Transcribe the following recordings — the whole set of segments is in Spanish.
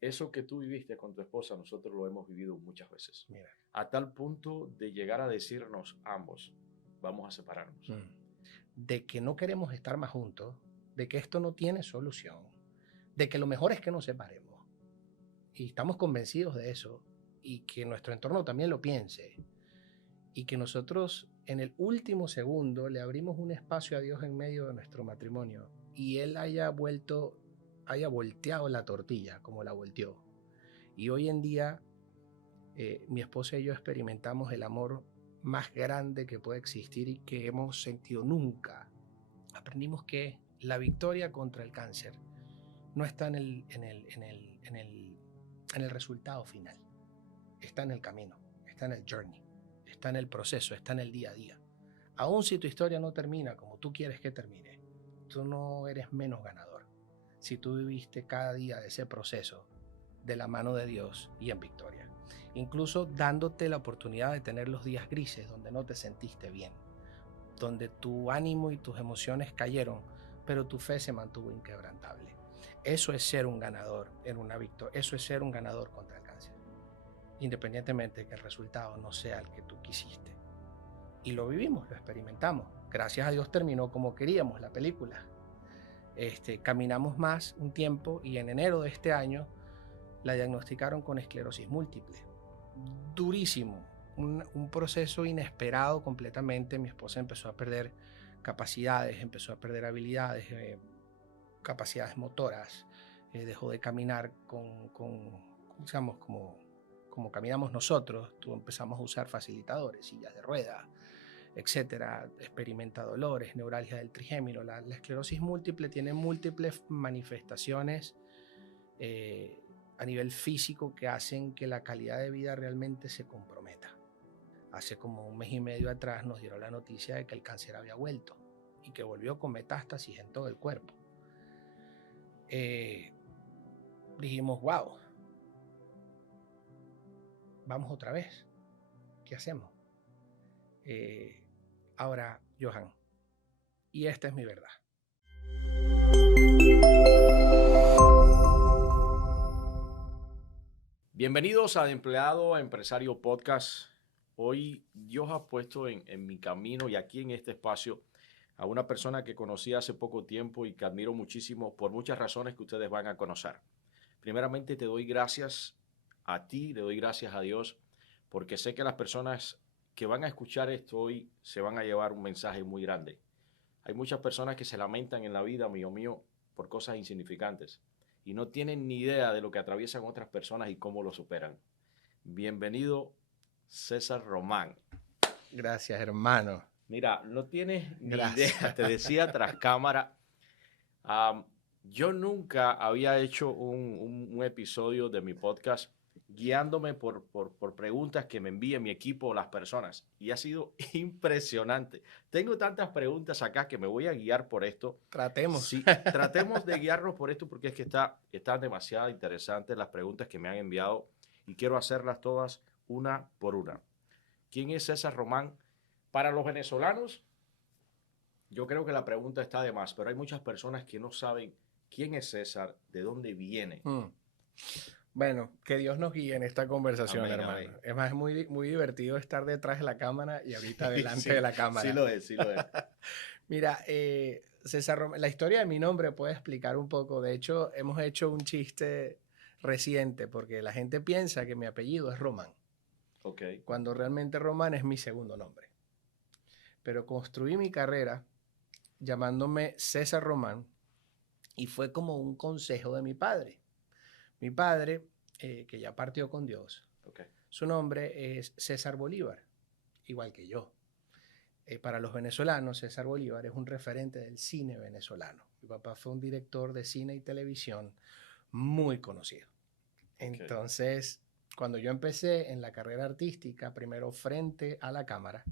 eso que tú viviste con tu esposa, nosotros lo hemos vivido muchas veces. Mira. A tal punto de llegar a decirnos ambos, vamos a separarnos. De que no queremos estar más juntos, de que esto no tiene solución, de que lo mejor es que nos separemos. Y estamos convencidos de eso, y que nuestro entorno también lo piense, y que nosotros en el último segundo le abrimos un espacio a Dios en medio de nuestro matrimonio, y Él haya volteado la tortilla como la volteó. Y hoy en día mi esposa y yo experimentamos el amor más grande que puede existir y que hemos sentido nunca. Aprendimos que la victoria contra el cáncer no está en el resultado final, está en el camino, está en el journey, está en el proceso, está en el día a día. Aún si tu historia no termina como tú quieres que termine, tú no eres menos ganador si tú viviste cada día de ese proceso de la mano de Dios y en victoria. Incluso dándote la oportunidad de tener los días grises donde no te sentiste bien, donde tu ánimo y tus emociones cayeron, pero tu fe se mantuvo inquebrantable. Eso es ser un ganador en una victoria, eso es ser un ganador contra el cáncer, independientemente de que el resultado no sea el que tú quisiste. Y lo vivimos, lo experimentamos. Gracias a Dios terminó como queríamos la película. Caminamos más un tiempo y en enero de este año la diagnosticaron con esclerosis múltiple. Durísimo, un proceso inesperado completamente. Mi esposa empezó a perder capacidades, empezó a perder habilidades, capacidades motoras, dejó de caminar digamos, como caminamos nosotros. Empezamos a usar facilitadores, sillas de ruedas, etcétera. Experimenta dolores, neuralgia del trigémino. La esclerosis múltiple tiene múltiples manifestaciones a nivel físico que hacen que la calidad de vida realmente se comprometa. Hace como un mes y medio atrás nos dieron la noticia de que el cáncer había vuelto y que volvió con metástasis en todo el cuerpo. Dijimos, wow, vamos otra vez, ¿qué hacemos? Ahora, Johan, y esta es mi verdad. Bienvenidos a Empleado a Empresario Podcast. Hoy Dios ha puesto en mi camino y aquí en este espacio a una persona que conocí hace poco tiempo y que admiro muchísimo por muchas razones que ustedes van a conocer. Primeramente te doy gracias a ti, le doy gracias a Dios, porque sé que las personas que van a escuchar esto hoy se van a llevar un mensaje muy grande. Hay muchas personas que se lamentan en la vida, mío, por cosas insignificantes y no tienen ni idea de lo que atraviesan otras personas y cómo lo superan. Bienvenido, César Román. Gracias, hermano. Mira, no tienes ni Gracias. idea, te decía tras cámara, yo nunca había hecho un episodio de mi podcast guiándome por preguntas que me envíen mi equipo o las personas. Y ha sido impresionante. Tengo tantas preguntas acá que me voy a guiar por esto. Tratemos. Sí, tratemos de guiarnos por esto porque es que están demasiado interesantes las preguntas que me han enviado y quiero hacerlas todas una por una. ¿Quién es César Román? Para los venezolanos, yo creo que la pregunta está de más, pero hay muchas personas que no saben quién es César, de dónde viene. Bueno, que Dios nos guíe en esta conversación, Amén, hermano. amén. Es más, es muy divertido estar detrás de la cámara y ahorita delante Sí, de la cámara. sí lo es, sí lo es. Mira, César Román, la historia de mi nombre puede explicar un poco. De hecho, hemos hecho un chiste reciente porque la gente piensa que mi apellido es Román, Ok. cuando realmente Román es mi segundo nombre. Pero construí mi carrera llamándome César Román y fue como un consejo de mi padre. Mi padre, que ya partió con Dios, Okay. Su nombre es César Bolívar, igual que yo. Para los venezolanos, César Bolívar es un referente del cine venezolano. Mi papá fue un director de cine y televisión muy conocido. Okay. Entonces, cuando yo empecé en la carrera artística, primero frente a la cámara,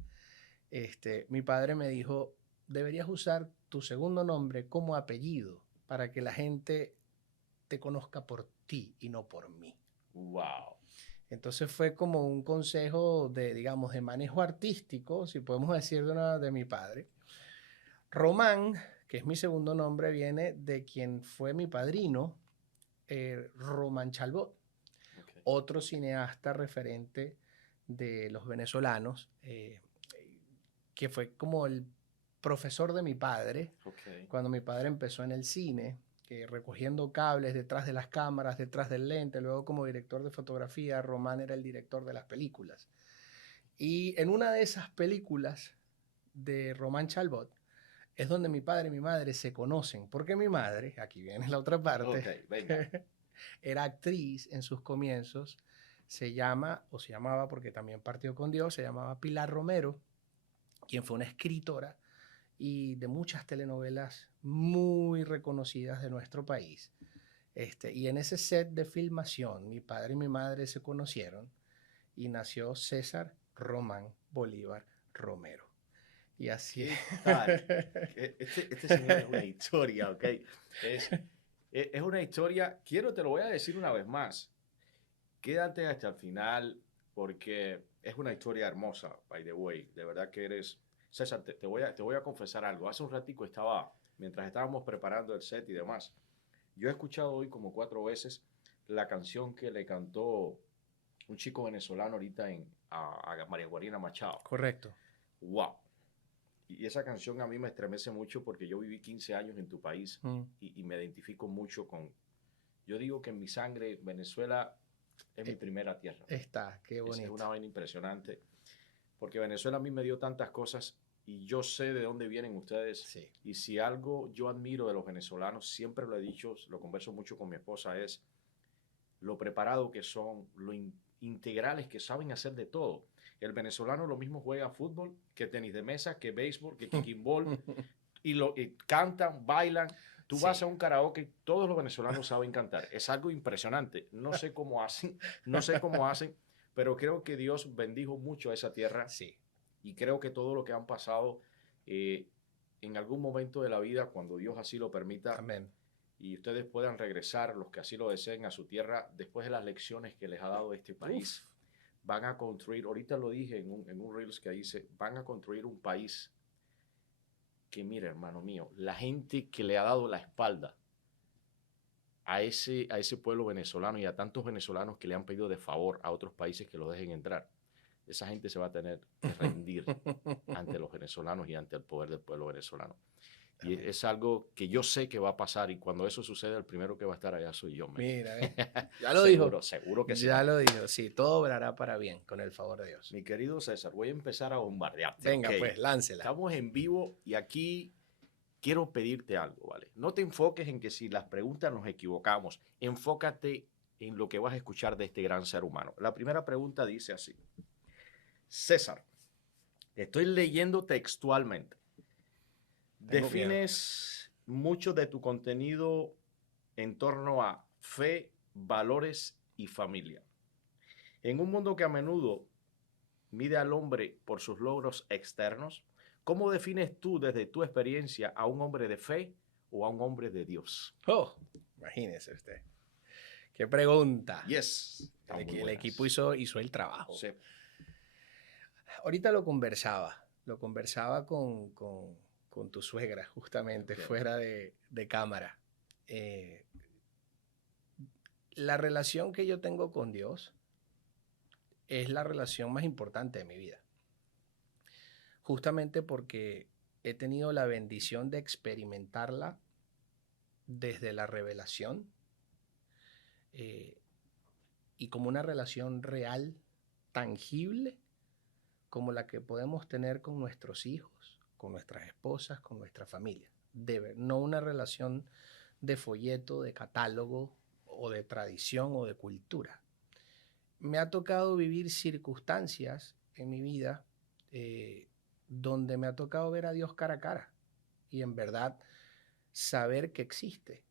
mi padre me dijo, deberías usar tu segundo nombre como apellido para que la gente te conozca por ti y no por mí. Wow. Entonces fue como un consejo de, digamos, de manejo artístico, si podemos decir de mi padre. Román, que es mi segundo nombre, viene de quien fue mi padrino Román Chalbaud, Okay. otro cineasta referente de los venezolanos, que fue como el profesor de mi padre, Okay. cuando mi padre empezó en el cine, que recogiendo cables detrás de las cámaras, detrás del lente, luego como director de fotografía, Román era el director de las películas. Y en una de esas películas de Román Chalbaud es donde mi padre y mi madre se conocen, porque mi madre, aquí viene la otra parte, Okay, venga. era actriz en sus comienzos, se llama, o se llamaba porque también partió con Dios, se llamaba Pilar Romero, quien fue una escritora y de muchas telenovelas muy reconocidas de nuestro país. Y en ese set de filmación, mi padre y mi madre se conocieron y nació César Román Bolívar Romero. Y así ¿Qué tal? Este señor es una historia, ¿ok? Es, es una historia, te lo voy a decir una vez más. Quédate hasta el final porque es una historia hermosa, by the way. De verdad que eres... César, te voy a confesar algo. Hace un ratico mientras estábamos preparando el set y demás, yo he escuchado hoy como 4 veces la canción que le cantó un chico venezolano ahorita a María Guarina Machado. Correcto. ¡Wow! Y esa canción a mí me estremece mucho porque yo viví 15 años en tu país y me identifico mucho con... Yo digo que en mi sangre Venezuela es mi primera tierra. Está, qué bonito. Es una vaina impresionante porque Venezuela a mí me dio tantas cosas y yo sé de dónde vienen ustedes. Sí. Y si algo yo admiro de los venezolanos, siempre lo he dicho, lo converso mucho con mi esposa, es lo preparado que son, lo integrales que saben hacer de todo. El venezolano lo mismo juega fútbol que tenis de mesa, que béisbol, que kickball, y cantan, bailan. Tú vas a un karaoke, todos los venezolanos saben cantar. Es algo impresionante. No sé cómo hacen, pero creo que Dios bendijo mucho a esa tierra. Sí. Y creo que todo lo que han pasado en algún momento de la vida, cuando Dios así lo permita, Amén, y ustedes puedan regresar, los que así lo deseen, a su tierra, después de las lecciones que les ha dado este país, van a construir, ahorita lo dije en un Reels que hice, van a construir un país que, mira, hermano mío, la gente que le ha dado la espalda a ese pueblo venezolano y a tantos venezolanos que le han pedido de favor a otros países que lo dejen entrar, esa gente se va a tener que rendir ante los venezolanos y ante el poder del pueblo venezolano. Y es algo que yo sé que va a pasar y cuando eso suceda, el primero que va a estar allá soy yo. Mira, ya lo seguro, dijo. Seguro que sí. Ya lo dijo, sí, todo obrará para bien, con el favor de Dios. Mi querido César, voy a empezar a bombardearte. Venga, ¿okay? Pues, láncela. Estamos en vivo y aquí quiero pedirte algo, ¿vale? No te enfoques en que si las preguntas nos equivocamos, enfócate en lo que vas a escuchar de este gran ser humano. La primera pregunta dice así. César, estoy leyendo textualmente. Defines mucho de tu contenido en torno a fe, valores y familia. En un mundo que a menudo mide al hombre por sus logros externos, ¿cómo defines tú desde tu experiencia a un hombre de fe o a un hombre de Dios? Oh, imagínese usted. ¿Qué pregunta? Yes. El equipo hizo el trabajo. Sí. Ahorita lo conversaba con tu suegra, justamente, okay, fuera de cámara. La relación que yo tengo con Dios es la relación más importante de mi vida. Justamente porque he tenido la bendición de experimentarla desde la revelación y como una relación real, tangible, como la que podemos tener con nuestros hijos, con nuestras esposas, con nuestra familia. No una relación de folleto, de catálogo o de tradición o de cultura. Me ha tocado vivir circunstancias en mi vida donde me ha tocado ver a Dios cara a cara y en verdad saber que existe,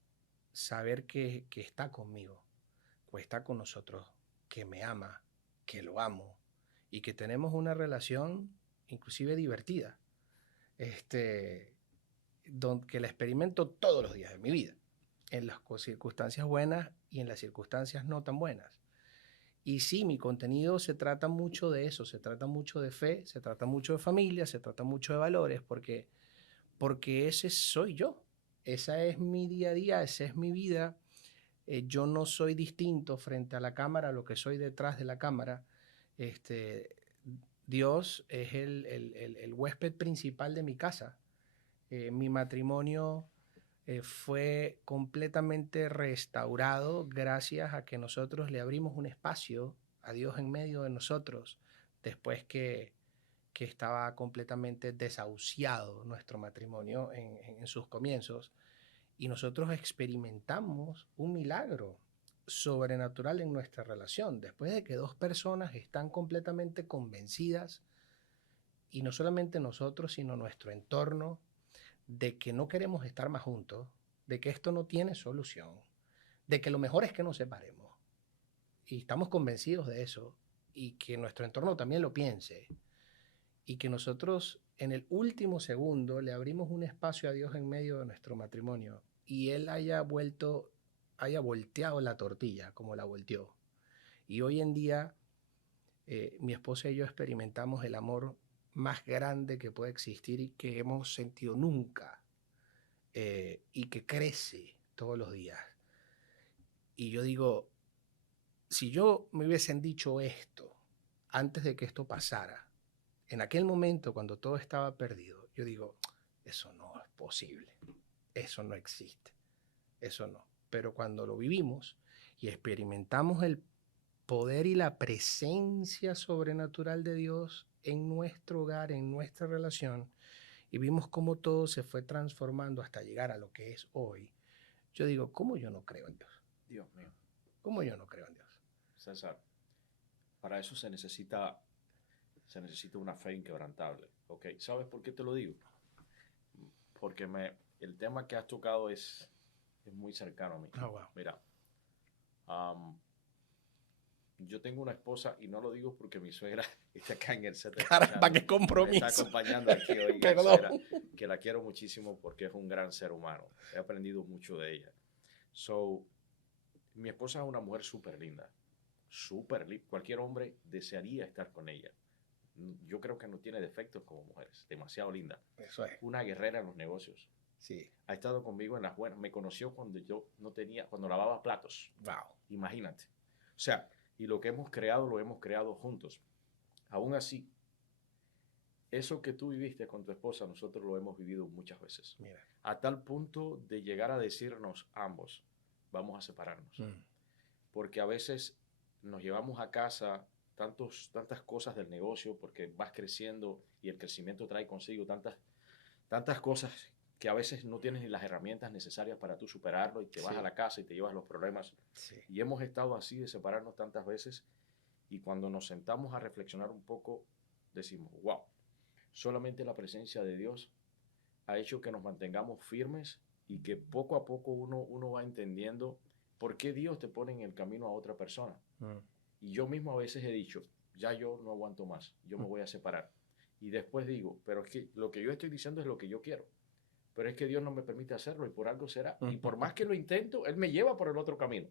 saber que está conmigo, que está con nosotros, que me ama, que lo amo y que tenemos una relación inclusive divertida, que la experimento todos los días de mi vida, en las circunstancias buenas y en las circunstancias no tan buenas. Y sí, mi contenido se trata mucho de eso, se trata mucho de fe, se trata mucho de familia, se trata mucho de valores, porque ese soy yo, esa es mi día a día, esa es mi vida. Yo no soy distinto frente a la cámara a lo que soy detrás de la cámara. Este, Dios es el huésped principal de mi casa. Mi matrimonio fue completamente restaurado gracias a que nosotros le abrimos un espacio a Dios en medio de nosotros después que estaba completamente desahuciado nuestro matrimonio en sus comienzos, y nosotros experimentamos un milagro sobrenatural en nuestra relación después de que dos personas están completamente convencidas, y no solamente nosotros sino nuestro entorno, de que no queremos estar más juntos, de que esto no tiene solución, de que lo mejor es que nos separemos, y estamos convencidos de eso, y que nuestro entorno también lo piense, y que nosotros en el último segundo le abrimos un espacio a Dios en medio de nuestro matrimonio, y Él haya volteado la tortilla como la volteó. Y hoy en día mi esposa y yo experimentamos el amor más grande que puede existir y que hemos sentido nunca, y que crece todos los días. Y yo digo, si yo me hubiesen dicho esto antes de que esto pasara, en aquel momento cuando todo estaba perdido, yo digo, eso no es posible, eso no existe, eso no. Pero cuando lo vivimos y experimentamos el poder y la presencia sobrenatural de Dios en nuestro hogar, en nuestra relación, y vimos cómo todo se fue transformando hasta llegar a lo que es hoy, yo digo, ¿cómo yo no creo en Dios? Dios mío. ¿Cómo yo no creo en Dios? César, para eso se necesita una fe inquebrantable. ¿Ok? ¿Sabes por qué te lo digo? Porque el tema que has tocado es muy cercano a mí. Oh, wow. Mira, yo tengo una esposa, y no lo digo porque mi suegra está acá en el set. Caramba, qué compromiso. Me está acompañando aquí hoy. Perdón. Que la quiero muchísimo porque es un gran ser humano. He aprendido mucho de ella. Mi esposa es una mujer súper linda. Súper linda. Cualquier hombre desearía estar con ella. Yo creo que no tiene defectos como mujer. Es demasiado linda. Eso es. Una guerrera en los negocios. Sí. Ha estado conmigo en las buenas. Me conoció cuando yo no tenía, cuando lavaba platos. Wow. Imagínate. O sea, y lo que hemos creado, lo hemos creado juntos. Aún así, eso que tú viviste con tu esposa, nosotros lo hemos vivido muchas veces. Mira. A tal punto de llegar a decirnos ambos, vamos a separarnos. Porque a veces nos llevamos a casa tantas cosas del negocio, porque vas creciendo y el crecimiento trae consigo tantas cosas que a veces no tienes ni las herramientas necesarias para tú superarlo, y te vas a la casa y te llevas los problemas. Sí. Y hemos estado así de separarnos tantas veces, y cuando nos sentamos a reflexionar un poco, decimos, wow, solamente la presencia de Dios ha hecho que nos mantengamos firmes, y que poco a poco uno va entendiendo por qué Dios te pone en el camino a otra persona. Y yo mismo a veces he dicho, ya yo no aguanto más, yo me voy a separar. Y después digo, pero es que lo que yo estoy diciendo es lo que yo quiero. Pero es que Dios no me permite hacerlo, y por algo será. Y por más que lo intento, Él me lleva por el otro camino.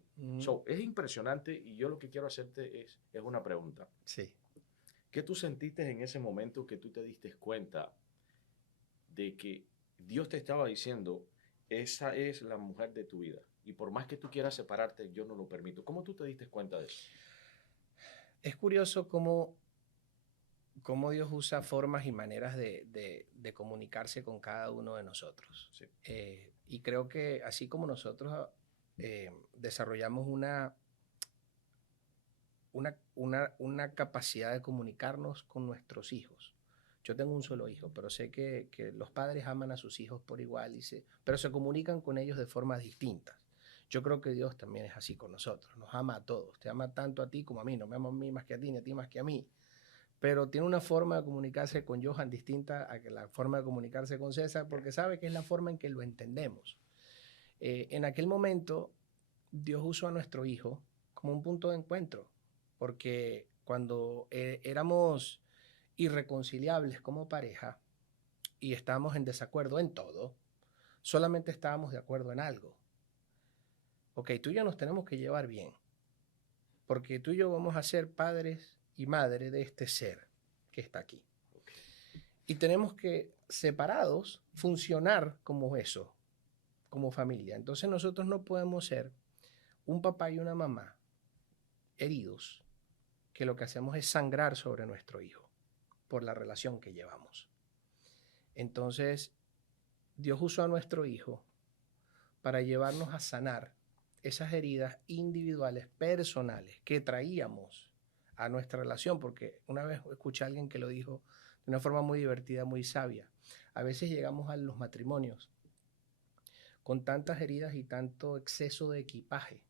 Es impresionante, y yo lo que quiero hacerte es una pregunta. Sí. ¿Qué tú sentiste en ese momento que tú te diste cuenta de que Dios te estaba diciendo, esa es la mujer de tu vida, y por más que tú quieras separarte, yo no lo permito? ¿Cómo tú te diste cuenta de eso? Es curioso cómo Dios usa formas y maneras de comunicarse con cada uno de nosotros. Sí. Y creo que así como nosotros desarrollamos una capacidad de comunicarnos con nuestros hijos. Yo tengo un solo hijo, pero sé que los padres aman a sus hijos por igual, pero se comunican con ellos de formas distintas. Yo creo que Dios también es así con nosotros, nos ama a todos, te ama tanto a ti como a mí, no me ama a mí más que a ti, ni a ti más que a mí, pero tiene una forma de comunicarse con Johan distinta a la forma de comunicarse con César, porque sabe que es la forma en que lo entendemos. En aquel momento, Dios usó a nuestro hijo como un punto de encuentro, porque cuando éramos irreconciliables como pareja y estábamos en desacuerdo en todo, solamente estábamos de acuerdo en algo. Ok, tú y yo nos tenemos que llevar bien, porque tú y yo vamos a ser padres y madre de este ser que está aquí. Okay. Y tenemos que, separados, funcionar como eso, como familia. Entonces nosotros no podemos ser un papá y una mamá heridos, que lo que hacemos es sangrar sobre nuestro hijo por la relación que llevamos. Entonces, Dios usó a nuestro hijo para llevarnos a sanar esas heridas individuales, personales, que traíamos a nuestra relación, porque una vez escuché a alguien que lo dijo de una forma muy divertida, muy sabia. A veces llegamos a los matrimonios con tantas heridas y tanto exceso de equipaje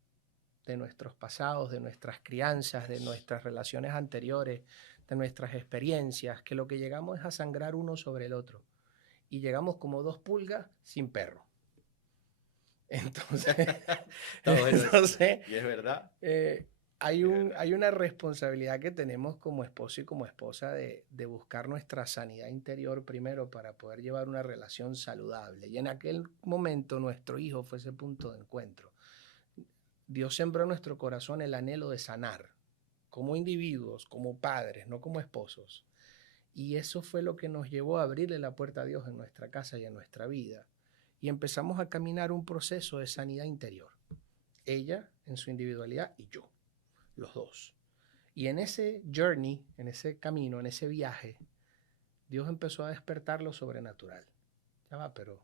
de nuestros pasados, de nuestras crianzas, de nuestras relaciones anteriores, de nuestras experiencias, que lo que llegamos es a sangrar uno sobre el otro. Y llegamos como dos pulgas sin perro. Entonces, Está bueno entonces y es verdad. hay verdad. una responsabilidad que tenemos como esposo y como esposa de buscar nuestra sanidad interior primero para poder llevar una relación saludable. Y en aquel momento nuestro hijo fue ese punto de encuentro. Dios sembró en nuestro corazón el anhelo de sanar, como individuos, como padres, no como esposos. Y eso fue lo que nos llevó a abrirle la puerta a Dios en nuestra casa y en nuestra vida. Y empezamos a caminar un proceso de sanidad interior. Ella en su individualidad y yo, los dos. Y en ese journey, en ese camino, en ese viaje, Dios empezó a despertar lo sobrenatural. Ya va, pero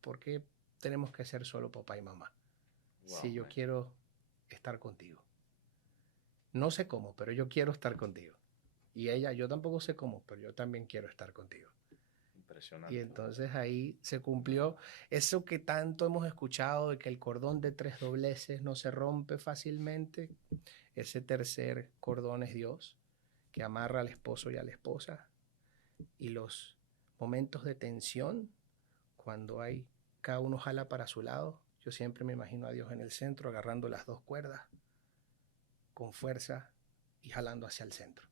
¿por qué tenemos que ser solo papá y mamá? Wow, Si yo man. quiero estar contigo. No sé cómo, pero yo quiero estar contigo. Y ella, yo tampoco sé cómo, pero yo también quiero estar contigo. Y Impresionante. entonces ahí se cumplió eso que tanto hemos escuchado de que el cordón de tres dobleces no se rompe fácilmente. Ese tercer cordón es Dios, que amarra al esposo y a la esposa. Y los momentos de tensión, cuando hay cada uno jala para su lado, yo siempre me imagino a Dios en el centro agarrando las dos cuerdas con fuerza y jalando hacia el centro.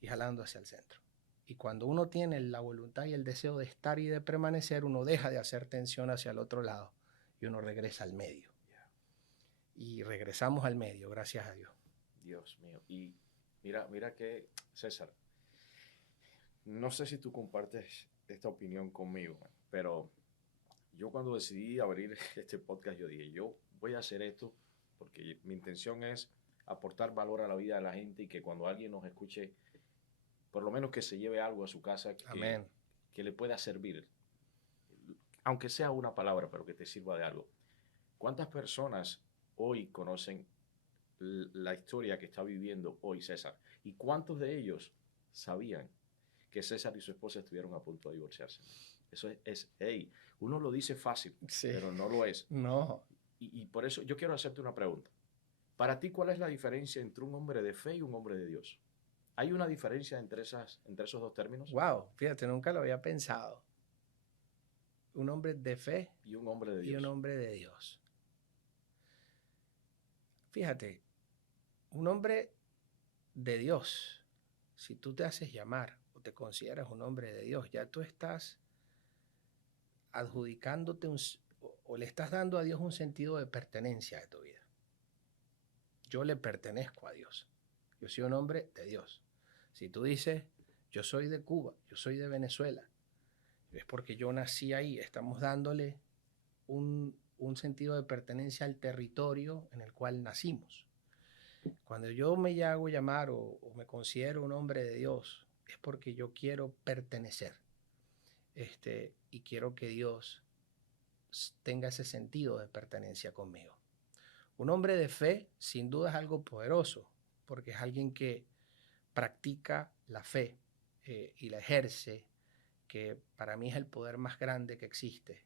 Y jalando hacia el centro. Y cuando uno tiene la voluntad y el deseo de estar y de permanecer, uno deja de hacer tensión hacia el otro lado y uno regresa al medio. Y regresamos al medio, gracias a Dios. Dios mío. Y mira que, César, no sé si tú compartes esta opinión conmigo, man, pero yo cuando decidí abrir este podcast, yo dije, yo voy a hacer esto porque mi intención es aportar valor a la vida de la gente y que cuando alguien nos escuche, por lo menos que se lleve algo a su casa Amén. que le pueda servir, aunque sea una palabra, pero que te sirva de algo. ¿Cuántas personas hoy conocen la historia que está viviendo hoy César? ¿Y cuántos de ellos sabían que César y su esposa estuvieron a punto de divorciarse? Eso hey, uno lo dice fácil, Sí. pero no lo es. No. Y por eso yo quiero hacerte una pregunta. Para ti, ¿cuál es la diferencia entre un hombre de fe y un hombre de Dios? ¿Hay una diferencia entre esos dos términos? Wow, fíjate, nunca lo había pensado. Un hombre de fe Y un hombre de y un Dios. hombre de Dios. Fíjate, un hombre de Dios, si tú te haces llamar o te consideras un hombre de Dios, ya tú estás adjudicándote o le estás dando a Dios un sentido de pertenencia de tu vida. Yo le pertenezco a Dios. Yo soy un hombre de Dios. Si tú dices, yo soy de Cuba, yo soy de Venezuela, es porque yo nací ahí. Estamos dándole un sentido de pertenencia al territorio en el cual nacimos. Cuando yo me hago llamar o me considero un hombre de Dios, es porque yo quiero pertenecer. Y quiero que Dios tenga ese sentido de pertenencia conmigo. Un hombre de fe, sin duda, es algo poderoso, porque es alguien que practica la fe y la ejerce, que para mí es el poder más grande que existe.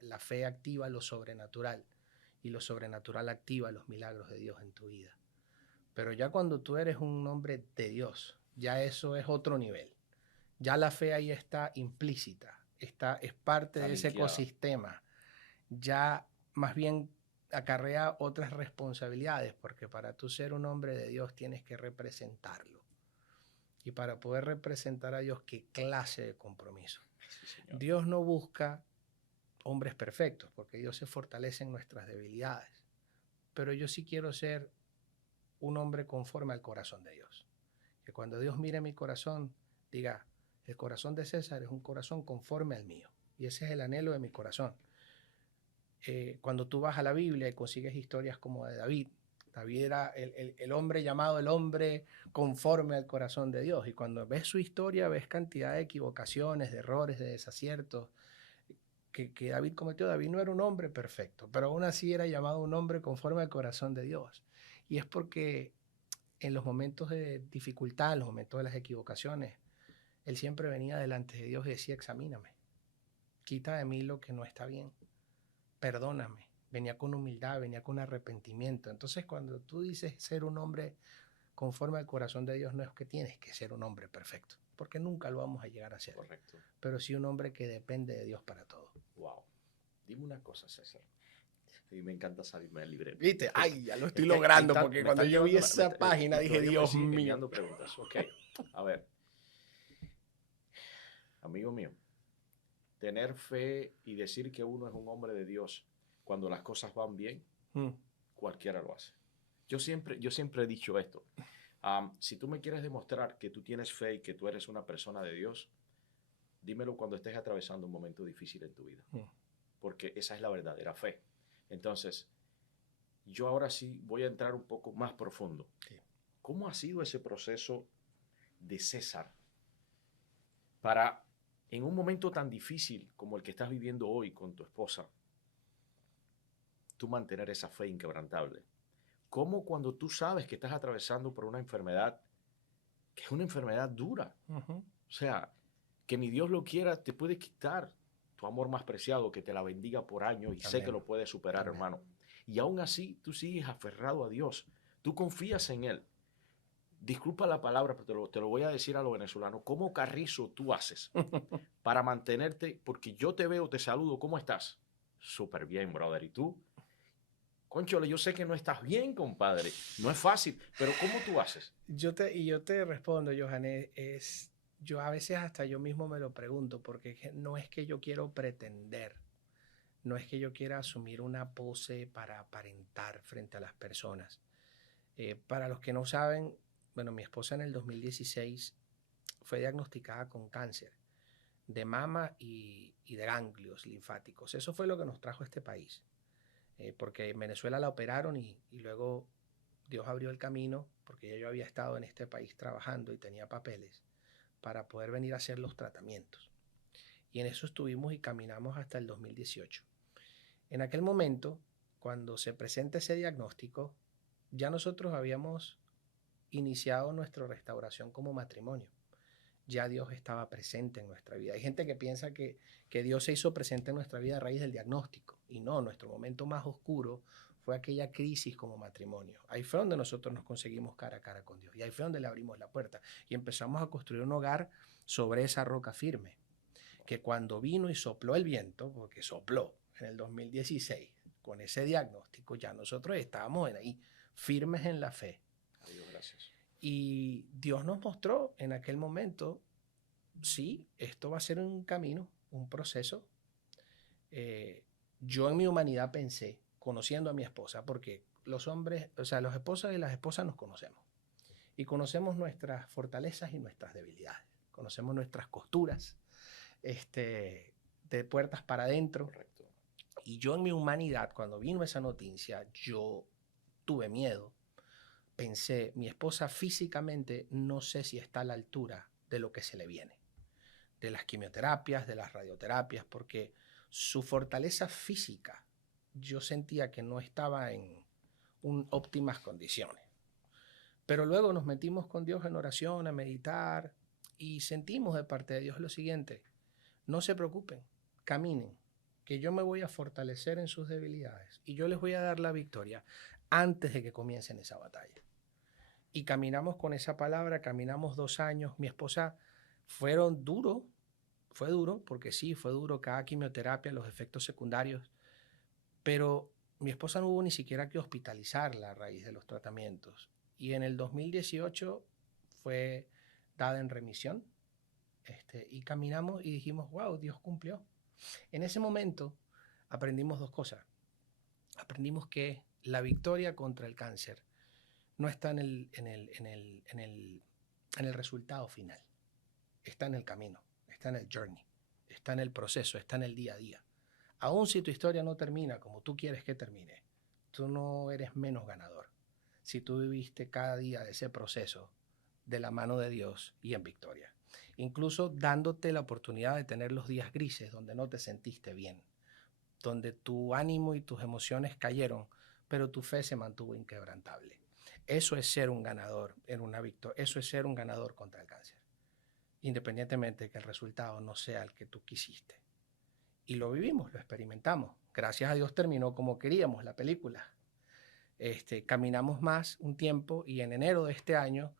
La fe activa lo sobrenatural y lo sobrenatural activa los milagros de Dios en tu vida. Pero ya cuando tú eres un hombre de Dios, ya eso es otro nivel. Ya la fe ahí está implícita, es parte Está de ese linkeada. ecosistema. Ya más bien acarrea otras responsabilidades, porque para tú ser un hombre de Dios tienes que representarlo. Y para poder representar a Dios, ¿qué clase de compromiso? Sí, señor. Dios no busca hombres perfectos, porque Dios se fortalece en nuestras debilidades. Pero yo sí quiero ser un hombre conforme al corazón de Dios. Que cuando Dios mire mi corazón, diga, el corazón de César es un corazón conforme al mío. Y ese es el anhelo de mi corazón. Cuando tú vas a la Biblia y consigues historias como de David, David era el hombre llamado el hombre conforme al corazón de Dios. Y cuando ves su historia, ves cantidad de equivocaciones, de errores, de desaciertos que David cometió. David no era un hombre perfecto, pero aún así era llamado un hombre conforme al corazón de Dios. Y es porque en los momentos de dificultad, en los momentos de las equivocaciones, él siempre venía delante de Dios y decía, examíname, quita de mí lo que no está bien, perdóname. Venía con humildad, venía con arrepentimiento. Entonces, cuando tú dices ser un hombre conforme al corazón de Dios, no es que tienes que ser un hombre perfecto, porque nunca lo vamos a llegar a ser. Correcto. Pero sí un hombre que depende de Dios para todo. Wow. Dime una cosa, César. Y me encanta salirme del librero. ¿Viste? Ay, ya lo estoy logrando, porque cuando yo vi esa página dije, Dios mío. Enviando preguntas. Ok, a ver. Amigo mío, tener fe y decir que uno es un hombre de Dios cuando las cosas van bien, cualquiera lo hace. Yo siempre he dicho esto. Si tú me quieres demostrar que tú tienes fe y que tú eres una persona de Dios, dímelo cuando estés atravesando un momento difícil en tu vida. Porque esa es la verdadera fe. Entonces, yo ahora sí voy a entrar un poco más profundo. Sí. ¿Cómo ha sido ese proceso de César para, en un momento tan difícil como el que estás viviendo hoy con tu esposa, tú mantener esa fe inquebrantable? ¿Cómo cuando tú sabes que estás atravesando por una enfermedad, que es una enfermedad dura, o sea, que ni Dios lo quiera, te puede quitar tu amor más preciado, que te la bendiga por años, y sé que lo puedes superar, hermano. Y aún así, tú sigues aferrado a Dios. Tú confías en Él. Disculpa la palabra, pero te lo voy a decir a los venezolanos. ¿Cómo carrizo tú haces para mantenerte? Porque yo te veo, te saludo, ¿cómo estás? Súper bien, brother. ¿Y tú? Cónchale, yo sé que no estás bien, compadre. No es fácil, pero ¿cómo tú haces? Yo te respondo, Johanné, yo a veces hasta yo mismo me lo pregunto, porque no es que yo quiero pretender, no es que yo quiera asumir una pose para aparentar frente a las personas. Para los que no saben, bueno, mi esposa en el 2016 fue diagnosticada con cáncer de mama y de ganglios linfáticos. Eso fue lo que nos trajo a este país, porque en Venezuela la operaron y luego Dios abrió el camino, porque ya yo había estado en este país trabajando y tenía papeles para poder venir a hacer los tratamientos. Y en eso estuvimos y caminamos hasta el 2018. En aquel momento, cuando se presenta ese diagnóstico, ya nosotros habíamos iniciado nuestra restauración como matrimonio. Ya Dios estaba presente en nuestra vida. Hay gente que piensa que Dios se hizo presente en nuestra vida a raíz del diagnóstico. Y no, nuestro momento más oscuro fue aquella crisis como matrimonio. Ahí fue donde nosotros nos conseguimos cara a cara con Dios. Y ahí fue donde le abrimos la puerta. Y empezamos a construir un hogar sobre esa roca firme. Que cuando vino y sopló el viento, porque sopló en el 2016, con ese diagnóstico, ya nosotros estábamos ahí, firmes en la fe. Adiós, gracias. Y Dios nos mostró en aquel momento, sí, esto va a ser un camino, un proceso. Yo en mi humanidad pensé, conociendo a mi esposa, porque los hombres, o sea, los esposos y las esposas nos conocemos. Y conocemos nuestras fortalezas y nuestras debilidades. Conocemos nuestras costuras, de puertas para adentro. Correcto. Y yo en mi humanidad, cuando vino esa noticia, yo tuve miedo. Pensé, mi esposa físicamente no sé si está a la altura de lo que se le viene, de las quimioterapias, de las radioterapias, porque su fortaleza física yo sentía que no estaba en óptimas condiciones. Pero luego nos metimos con Dios en oración, a meditar, y sentimos de parte de Dios lo siguiente: no se preocupen, caminen, que yo me voy a fortalecer en sus debilidades y yo les voy a dar la victoria antes de que comiencen esa batalla. Y caminamos con esa palabra, caminamos 2 años. Mi esposa fue duro porque sí, fue duro cada quimioterapia, los efectos secundarios, pero mi esposa no hubo ni siquiera que hospitalizarla a raíz de los tratamientos. Y en el 2018 fue dada en remisión, y caminamos y dijimos, wow, Dios cumplió. En ese momento aprendimos 2 cosas. Aprendimos que la victoria contra el cáncer no está en el resultado final. Está en el camino, está en el journey, está en el proceso, está en el día a día. Aún si tu historia no termina como tú quieres que termine, tú no eres menos ganador. Si tú viviste cada día de ese proceso de la mano de Dios y en victoria. Incluso dándote la oportunidad de tener los días grises donde no te sentiste bien, donde tu ánimo y tus emociones cayeron, pero tu fe se mantuvo inquebrantable. Eso es ser un ganador en una victoria. Eso es ser un ganador contra el cáncer, independientemente de que el resultado no sea el que tú quisiste. Y lo vivimos, lo experimentamos. Gracias a Dios terminó como queríamos la película. Caminamos más un tiempo y en enero de este año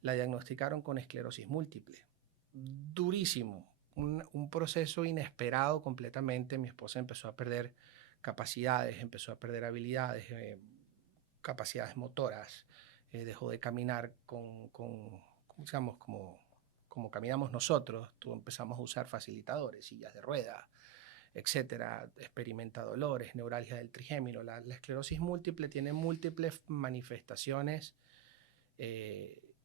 la diagnosticaron con esclerosis múltiple. Durísimo, un proceso inesperado completamente. Mi esposa empezó a perder capacidades, empezó a perder habilidades, capacidades motoras, dejó de caminar digamos, como caminamos nosotros. Empezamos a usar facilitadores, sillas de ruedas, etcétera, experimenta dolores, neuralgia del trigémino. La esclerosis múltiple tiene múltiples manifestaciones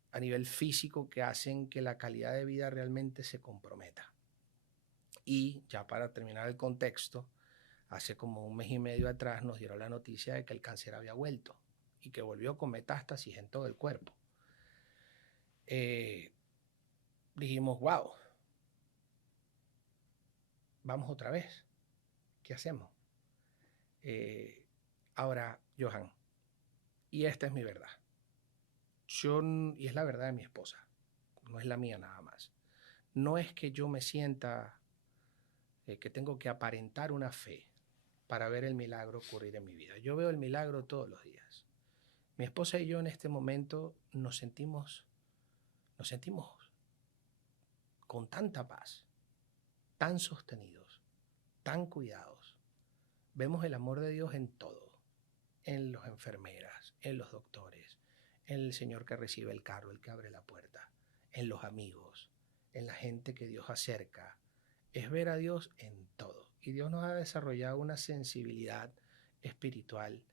a nivel físico que hacen que la calidad de vida realmente se comprometa. Y ya para terminar el contexto, hace como un mes y medio atrás nos dieron la noticia de que el cáncer había vuelto y que volvió con metástasis en todo el cuerpo. Dijimos, wow, vamos otra vez. ¿Qué hacemos? Ahora, Johan, y esta es mi verdad. Y es la verdad de mi esposa, no es la mía nada más. No es que yo me sienta que tengo que aparentar una fe para ver el milagro ocurrir en mi vida. Yo veo el milagro todos los días. Mi esposa y yo en este momento nos sentimos con tanta paz, tan sostenidos, tan cuidados. Vemos el amor de Dios en todo, en las enfermeras, en los doctores, en el señor que recibe el carro, el que abre la puerta, en los amigos, en la gente que Dios acerca. Es ver a Dios en todo. Y Dios nos ha desarrollado una sensibilidad espiritual,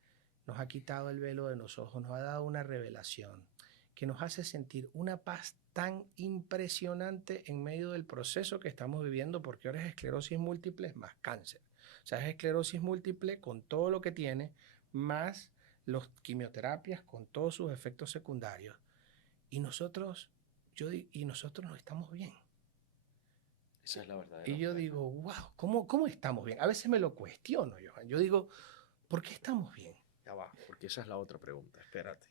nos ha quitado el velo de los ojos, nos ha dado una revelación que nos hace sentir una paz tan impresionante en medio del proceso que estamos viviendo, porque ahora es esclerosis múltiple más cáncer. O sea, es esclerosis múltiple con todo lo que tiene, más las quimioterapias con todos sus efectos secundarios. Y nosotros no estamos bien. Esa es la verdad. Y yo digo, wow, ¿cómo estamos bien? A veces me lo cuestiono, Johan. Yo digo, ¿por qué estamos bien? Ya va, porque esa es la otra pregunta. Espérate.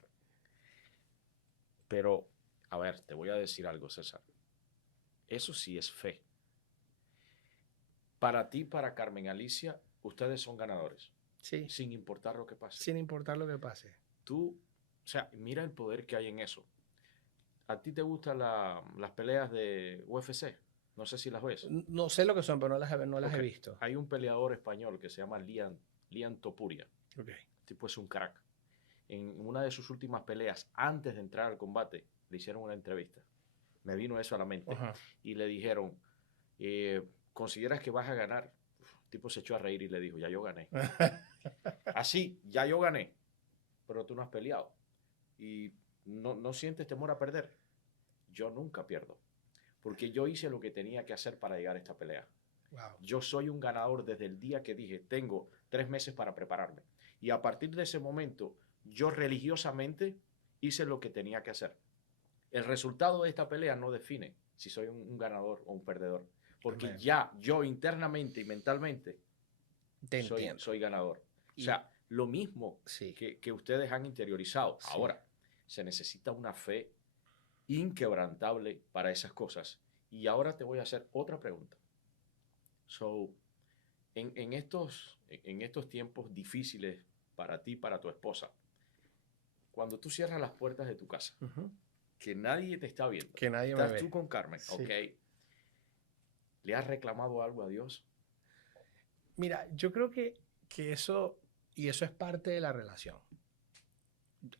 Pero, a ver, te voy a decir algo, César. Eso sí es fe. Para ti, para Carmen Alicia, ustedes son ganadores. Sí. Sin importar lo que pase. Sin importar lo que pase. Tú, o sea, mira el poder que hay en eso. ¿A ti te gustan las peleas de UFC? No sé si las ves. No sé lo que son, pero no las he visto. Hay un peleador español que se llama Lian Topuria. Okay. El tipo es un crack. En una de sus últimas peleas, antes de entrar al combate, le hicieron una entrevista. Me vino eso a la mente. Y le dijeron, ¿consideras que vas a ganar? El tipo se echó a reír y le dijo, ya yo gané. Así, ya yo gané, pero tú no has peleado. Y no sientes temor a perder. Yo nunca pierdo, porque yo hice lo que tenía que hacer para llegar a esta pelea. Wow. Yo soy un ganador desde el día que dije, tengo 3 meses para prepararme. Y a partir de ese momento, yo religiosamente hice lo que tenía que hacer. El resultado de esta pelea no define si soy un ganador o un perdedor, porque Amén. ya yo internamente y mentalmente soy ganador. O sea, lo mismo sí. que ustedes han interiorizado. Sí. Ahora, se necesita una fe inquebrantable para esas cosas. Y ahora te voy a hacer otra pregunta. En estos tiempos difíciles para ti, para tu esposa, cuando tú cierras las puertas de tu casa, que nadie te está viendo, que nadie me ve. Estás tú con Carmen, sí. Ok. ¿Le has reclamado algo a Dios? Mira, yo creo que eso es parte de la relación.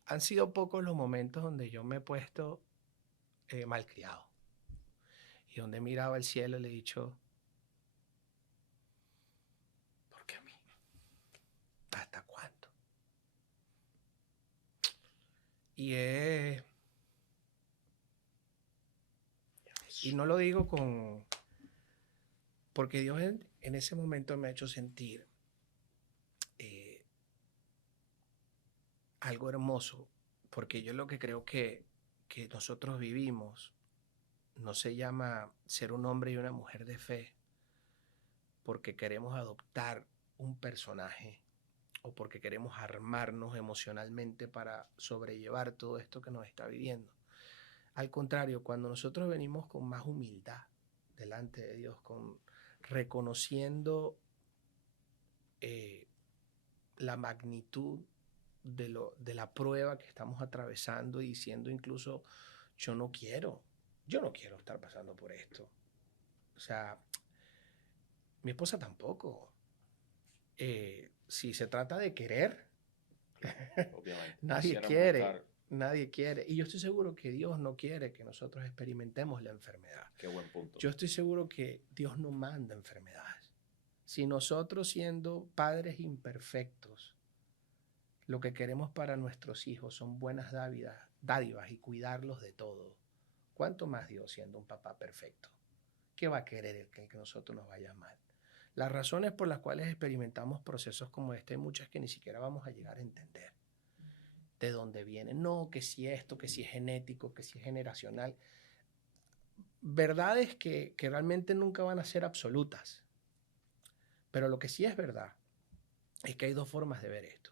Han sido pocos los momentos donde yo me he puesto malcriado y donde he mirado al cielo y le he dicho, ¿por qué a mí? ¿Hasta cuándo? Y, y no lo digo Porque Dios en ese momento me ha hecho sentir algo hermoso, porque yo lo que creo que nosotros vivimos no se llama ser un hombre y una mujer de fe porque queremos adoptar un personaje o porque queremos armarnos emocionalmente para sobrellevar todo esto que nos está viviendo. Al contrario, cuando nosotros venimos con más humildad delante de Dios, reconociendo la magnitud de la prueba que estamos atravesando y diciendo incluso, yo no quiero estar pasando por esto. O sea, mi esposa tampoco. Si se trata de querer, Obviamente. nadie quiere. Nadie quiere. Y yo estoy seguro que Dios no quiere que nosotros experimentemos la enfermedad. Qué buen punto. Yo estoy seguro que Dios no manda enfermedades. Si nosotros, siendo padres imperfectos, lo que queremos para nuestros hijos son buenas dádivas y cuidarlos de todo, ¿cuánto más Dios siendo un papá perfecto? ¿Qué va a querer el que nosotros nos vaya mal? Las razones por las cuales experimentamos procesos como este hay muchas que ni siquiera vamos a llegar a entender. ¿De dónde vienen? No, que si esto, que si es genético, que si es generacional. Verdades que realmente nunca van a ser absolutas. Pero lo que sí es verdad es que hay dos formas de ver esto.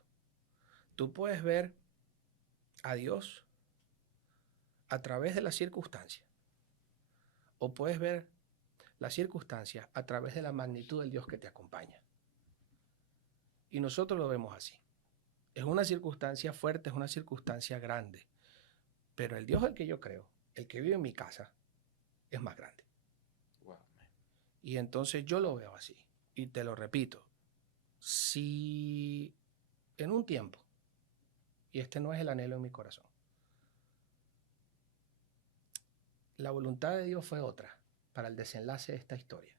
Tú puedes ver a Dios a través de las circunstancias o puedes ver las circunstancias a través de la magnitud del Dios que te acompaña. Y nosotros lo vemos así. Es una circunstancia fuerte, es una circunstancia grande. Pero el Dios al que yo creo, el que vive en mi casa, es más grande. Wow. Y entonces yo lo veo así. Y te lo repito, si en un tiempo, y este no es el anhelo en mi corazón, la voluntad de Dios fue otra para el desenlace de esta historia,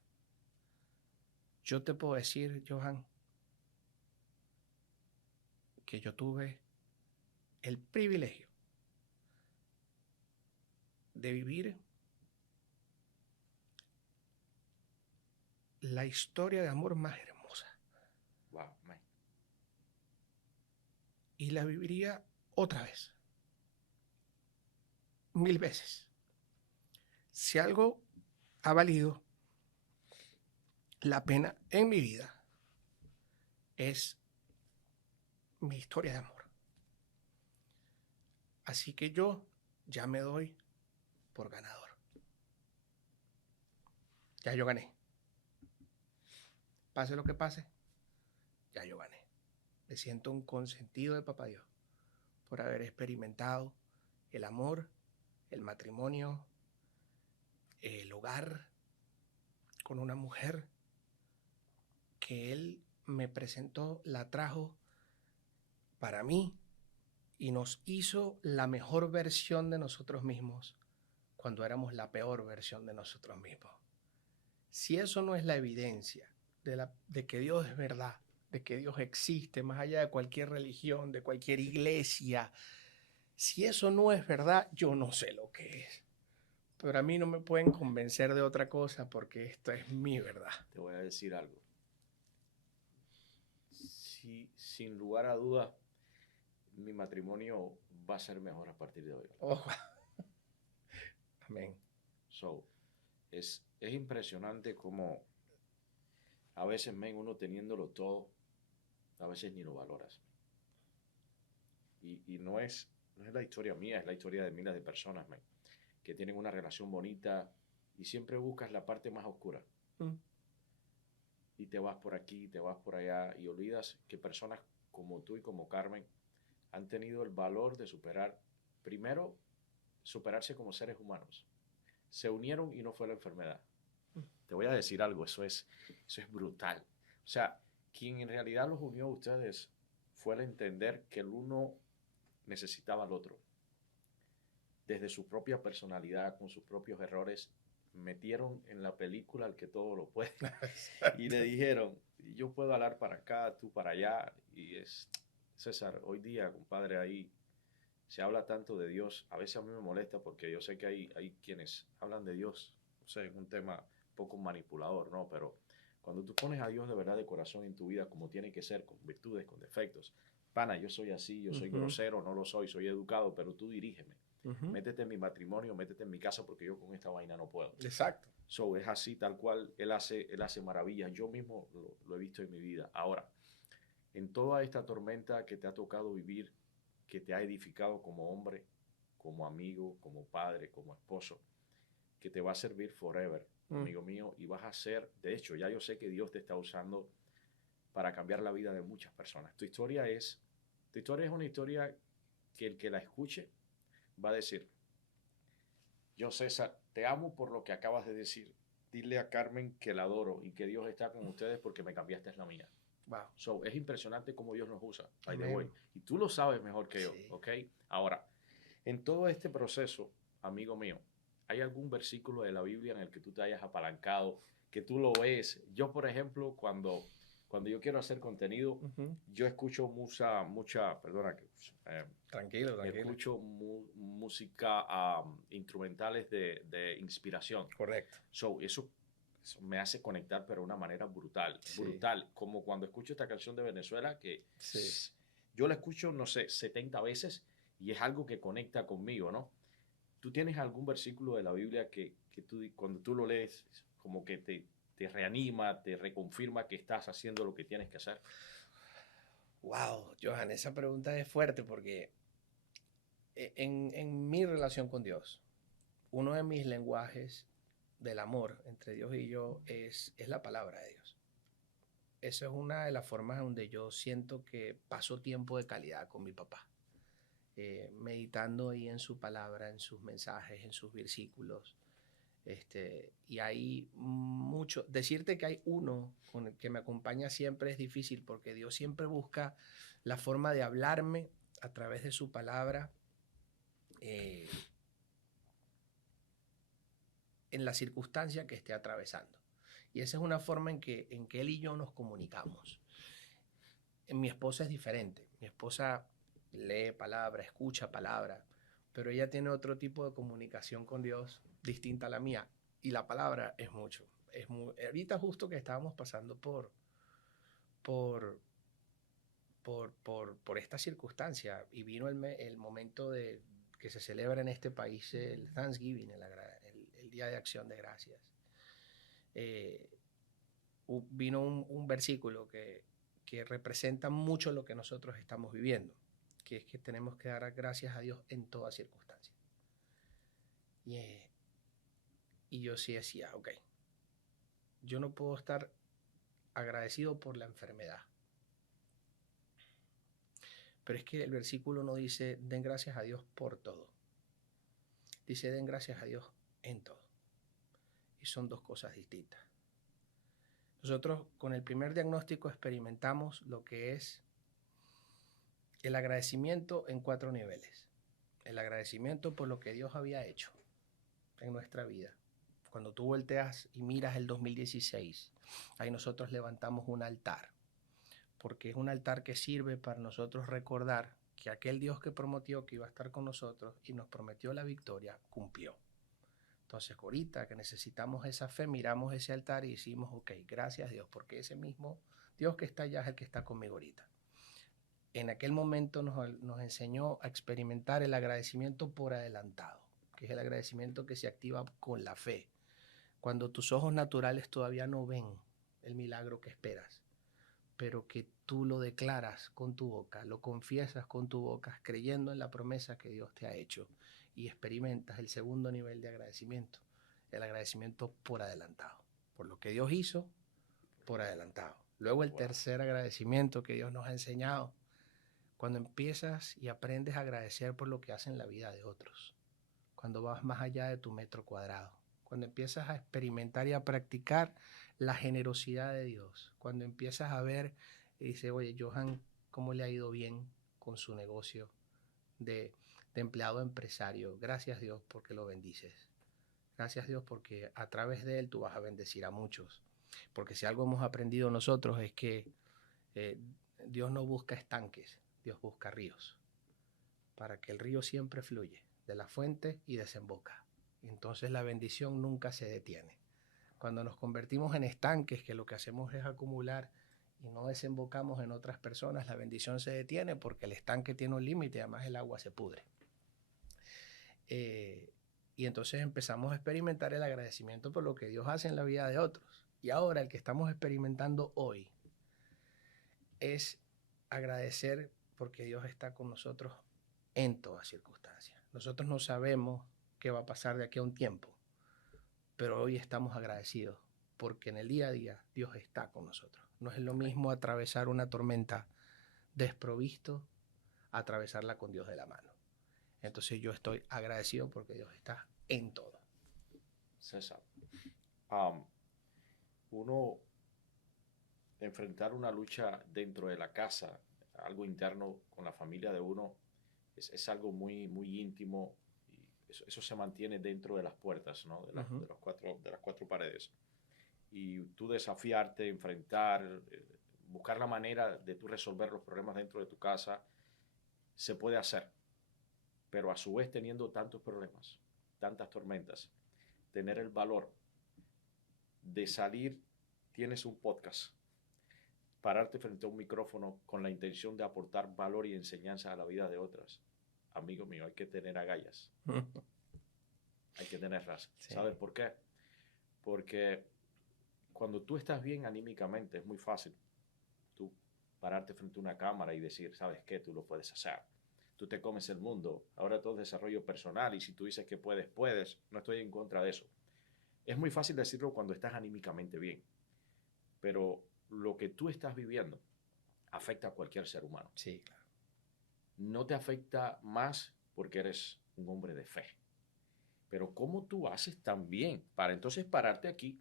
yo te puedo decir, Johan, que yo tuve el privilegio de vivir la historia de amor más hermosa. Wow, man. Y la viviría otra vez. 1000 veces. Si algo ha valido la pena en mi vida es mi historia de amor. Así que yo ya me doy por ganador. Ya yo gané. Pase lo que pase, ya yo gané. Me siento un consentido de Papá Dios por haber experimentado el amor, el matrimonio, el hogar con una mujer que Él me presentó, la trajo para mí y nos hizo la mejor versión de nosotros mismos cuando éramos la peor versión de nosotros mismos. Si eso no es la evidencia de que Dios es verdad, de que Dios existe más allá de cualquier religión, de cualquier iglesia, si eso no es verdad, yo no sé lo que es. Pero a mí no me pueden convencer de otra cosa porque esto es mi verdad. Te voy a decir algo. Sí, sin lugar a dudas, mi matrimonio va a ser mejor a partir de hoy. Oh, amén. So, es impresionante como a veces, men, uno teniéndolo todo, a veces ni lo valoras. Y no es la historia mía, es la historia de miles de personas, men, que tienen una relación bonita y siempre buscas la parte más oscura. Y te vas por aquí, te vas por allá y olvidas que personas como tú y como Carmen han tenido el valor de primero, superarse como seres humanos. Se unieron y no fue la enfermedad. Te voy a decir algo, eso es brutal. O sea, quien en realidad los unió a ustedes fue el entender que el uno necesitaba al otro. Desde su propia personalidad, con sus propios errores, metieron en la película al que todo lo puede. Y le dijeron, yo puedo hablar para acá, tú para allá. Y César, hoy día, compadre, ahí se habla tanto de Dios. A veces a mí me molesta porque yo sé que hay quienes hablan de Dios. O sea, es un tema poco manipulador, ¿no? Pero cuando tú pones a Dios de verdad de corazón en tu vida, como tiene que ser, con virtudes, con defectos, pana, yo soy así, yo soy grosero, no lo soy educado, pero tú dirígeme. Métete en mi matrimonio, métete en mi casa, porque yo con esta vaina no puedo. Exacto. So, es así, tal cual, él hace maravillas. Yo mismo lo he visto en mi vida. Ahora, en toda esta tormenta que te ha tocado vivir, que te ha edificado como hombre, como amigo, como padre, como esposo, que te va a servir forever, amigo mío, y vas a ser, de hecho, ya yo sé que Dios te está usando para cambiar la vida de muchas personas. Tu historia es una historia que el que la escuche va a decir, yo César, te amo por lo que acabas de decir. Dile a Carmen que la adoro y que Dios está con ustedes porque me cambiaste la mía. Wow. So, es impresionante cómo Dios nos usa, by the Amén. way. Y tú lo sabes mejor que yo, Sí. ¿ok? Ahora, en todo este proceso, amigo mío, ¿hay algún versículo de la Biblia en el que tú te hayas apalancado, que tú lo ves? Yo, por ejemplo, cuando yo quiero hacer contenido, yo escucho perdona, Tranquilo. escucho música instrumentales de inspiración. Correcto. So, eso me hace conectar, pero de una manera brutal, Sí. brutal. Como cuando escucho esta canción de Venezuela, que Sí. yo la escucho, no sé, 70 veces y es algo que conecta conmigo, ¿no? ¿Tú tienes algún versículo de la Biblia que cuando tú lo lees, como que te reanima, te reconfirma que estás haciendo lo que tienes que hacer? Wow, Johan, esa pregunta es fuerte porque en mi relación con Dios, uno de mis lenguajes del amor entre Dios y yo es la palabra de Dios. Esa es una de las formas donde yo siento que paso tiempo de calidad con mi papá, meditando ahí en su palabra, en sus mensajes, en sus versículos. Y hay mucho, decirte que hay uno con el que me acompaña siempre es difícil porque Dios siempre busca la forma de hablarme a través de su palabra en la circunstancia que esté atravesando. Y esa es una forma en que él y yo nos comunicamos. En mi esposa es diferente. Mi esposa lee palabra, escucha palabra, pero ella tiene otro tipo de comunicación con Dios distinta a la mía. Y la palabra es mucho. Ahorita justo que estábamos pasando por esta circunstancia y vino el momento de que se celebra en este país el Thanksgiving, el Día de Acción de Gracias. Vino un versículo que representa mucho lo que nosotros estamos viviendo, que es que tenemos que dar gracias a Dios en toda circunstancia. Y yo sí decía, ok, yo no puedo estar agradecido por la enfermedad. Pero es que el versículo no dice, den gracias a Dios por todo. Dice, den gracias a Dios en todo. Y son dos cosas distintas. Nosotros con el primer diagnóstico experimentamos lo que es el agradecimiento en 4 niveles. El agradecimiento por lo que Dios había hecho en nuestra vida. Cuando tú volteas y miras el 2016, ahí nosotros levantamos un altar, porque es un altar que sirve para nosotros recordar que aquel Dios que prometió que iba a estar con nosotros y nos prometió la victoria, cumplió. Entonces, ahorita que necesitamos esa fe, miramos ese altar y decimos, ok, gracias Dios, porque ese mismo Dios que está allá es el que está conmigo ahorita. En aquel momento nos enseñó a experimentar el agradecimiento por adelantado, que es el agradecimiento que se activa con la fe. Cuando tus ojos naturales todavía no ven el milagro que esperas, pero que tú lo declaras con tu boca, lo confiesas con tu boca, creyendo en la promesa que Dios te ha hecho y experimentas el segundo nivel de agradecimiento, el agradecimiento por adelantado, por lo que Dios hizo, por adelantado. Luego el tercer agradecimiento que Dios nos ha enseñado, cuando empiezas y aprendes a agradecer por lo que hace en la vida de otros, cuando vas más allá de tu metro cuadrado, cuando empiezas a experimentar y a practicar la generosidad de Dios, cuando empiezas a ver y dices, oye, Johan, ¿cómo le ha ido bien con su negocio de empleado empresario? Gracias Dios porque lo bendices. Gracias Dios porque a través de él tú vas a bendecir a muchos. Porque si algo hemos aprendido nosotros es que Dios no busca estanques, Dios busca ríos, para que el río siempre fluye de la fuente y desemboca. Entonces la bendición nunca se detiene. Cuando nos convertimos en estanques, que lo que hacemos es acumular y no desembocamos en otras personas, la bendición se detiene porque el estanque tiene un límite y además el agua se pudre. Y entonces empezamos a experimentar el agradecimiento por lo que Dios hace en la vida de otros. Y ahora el que estamos experimentando hoy es agradecer porque Dios está con nosotros en todas circunstancias. Nosotros no sabemos qué va a pasar de aquí a un tiempo, pero hoy estamos agradecidos porque en el día a día Dios está con nosotros. No es lo mismo atravesar una tormenta desprovisto a atravesarla con Dios de la mano. Entonces yo estoy agradecido porque Dios está en todo. César, uno enfrentar una lucha dentro de la casa, algo interno con la familia de uno, es algo muy, muy íntimo y eso se mantiene dentro de las puertas, ¿no? De las cuatro paredes. Y tú desafiarte, enfrentar, buscar la manera de tú resolver los problemas dentro de tu casa, se puede hacer. Pero a su vez teniendo tantos problemas, tantas tormentas, tener el valor de salir, tienes un podcast, pararte frente a un micrófono con la intención de aportar valor y enseñanza a la vida de otras. Amigo mío, hay que tener agallas. Hay que tenerlas. Sí. ¿Sabes por qué? Porque cuando tú estás bien anímicamente es muy fácil tú pararte frente a una cámara y decir, ¿sabes qué? Tú lo puedes hacer. Tú te comes el mundo. Ahora todo es desarrollo personal y si tú dices que puedes, puedes. No estoy en contra de eso. Es muy fácil decirlo cuando estás anímicamente bien. Pero lo que tú estás viviendo afecta a cualquier ser humano. Sí, claro. No te afecta más porque eres un hombre de fe. Pero ¿cómo tú haces también para entonces pararte aquí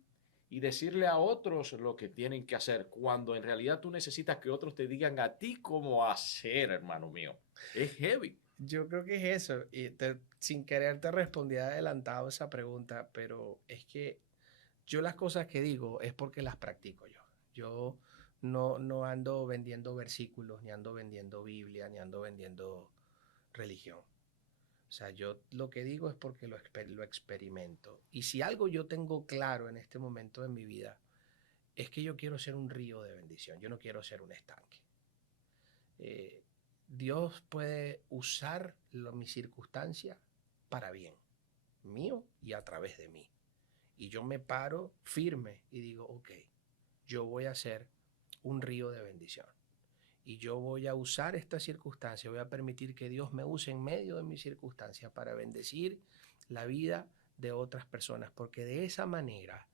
y decirle a otros lo que tienen que hacer cuando en realidad tú necesitas que otros te digan a ti cómo hacer, hermano mío? Es heavy. Yo creo que es eso. Y sin querer te respondí adelantado esa pregunta, pero es que yo las cosas que digo es porque las practico yo. Yo no ando vendiendo versículos, ni ando vendiendo Biblia, ni ando vendiendo religión. O sea, yo lo que digo es porque lo experimento. Y si algo yo tengo claro en este momento de mi vida, es que yo quiero ser un río de bendición. Yo no quiero ser un estanque. Dios puede usar mi circunstancia para bien, mío y a través de mí. Y yo me paro firme y digo, ok, yo voy a ser un río de bendición. Y yo voy a usar esta circunstancia, voy a permitir que Dios me use en medio de mis circunstancias para bendecir la vida de otras personas, porque de esa manera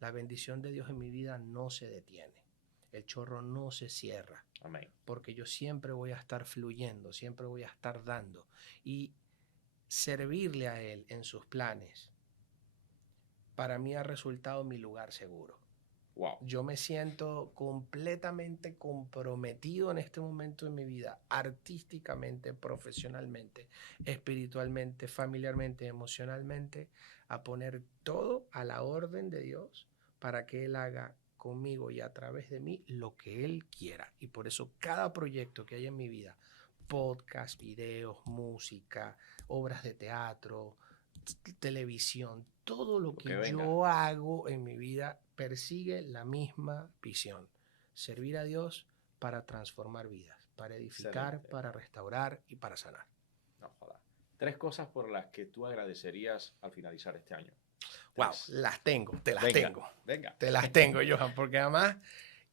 la bendición de Dios en mi vida no se detiene. El chorro no se cierra. Amén. Porque yo siempre voy a estar fluyendo, siempre voy a estar dando. Y servirle a Él en sus planes, para mí ha resultado mi lugar seguro. Wow. Yo me siento completamente comprometido en este momento de mi vida, artísticamente, profesionalmente, espiritualmente, familiarmente, emocionalmente, a poner todo a la orden de Dios para que Él haga conmigo y a través de mí lo que Él quiera. Y por eso cada proyecto que hay en mi vida, podcast, videos, música, obras de teatro, televisión, todo lo que yo hago en mi vida persigue la misma visión: servir a Dios para transformar vidas, para edificar, excelente, para restaurar y para sanar. No, joder. 3 cosas por las que tú agradecerías al finalizar este año. Wow, las tengo, te las tengo. Venga. Te las tengo, Johan, porque además,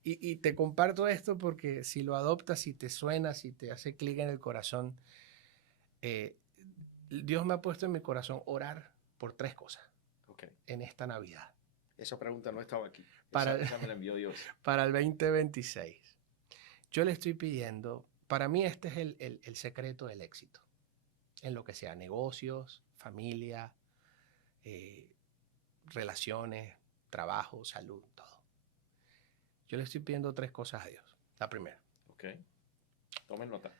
y te comparto esto porque si lo adoptas, si te suena, si te hace clic en el corazón, Dios me ha puesto en mi corazón orar por 3 cosas en esta Navidad. Esa pregunta no estaba aquí. Esa me la envió Dios. Para el 2026. Yo le estoy pidiendo, para mí este es el secreto del éxito, en lo que sea, negocios, familia, relaciones, trabajo, salud, todo. Yo le estoy pidiendo 3 cosas a Dios. La primera. Ok. Tomen nota.